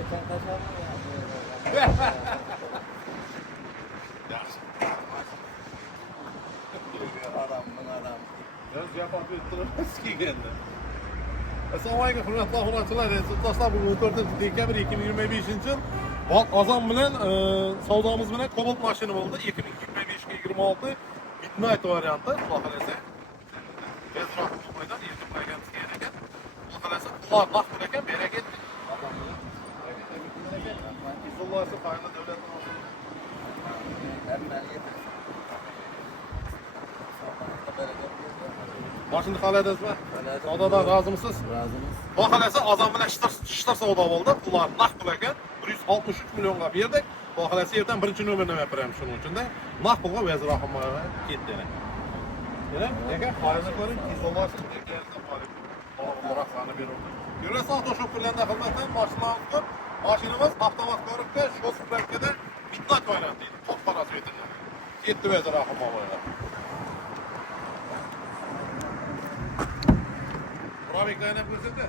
geçen kaçar mı ya? Adam. Biraz yapıp yuttururuz ki kendi. Assalomu alaykum hurmatli obunachilar. Do'stlar, bugun 14 dekabr 2025 yil Bot Ozon bilan savdomiz bilan Cobalt mashina bo'ldi. 2025-26 Midnight varianti, xudo xolasa. Tezroq qo'ydan yetib qo'ygan ekan. Xudo xolasa quloq naq ekan, berakat. Izolasi fayda davlatdan olsin. Mashina qaladingizmi? Savdodan rozimisiz? Razımız. Xudo xolasa Ozon bilan shtar savdo bo'ldi. Ular naq pul ekan. 163 millionga berdik. Xudo xolasa yerdan birinchi nomerni beramiz shuning uchun-da. Naq pulga o'z rahimga ketdi. Yana aka xayrli ko'ring, izolasi ekan qolib. Alloh sani bersin. Yurasa avtoshop bilan xizmatdan mashinamiz ko'p. Mashinamiz avtomat ko'rikda shu spravkada Midnight varianti. To'rt parasi yetildi. Ketdi o'z rahimga. Bekleyenler görsene.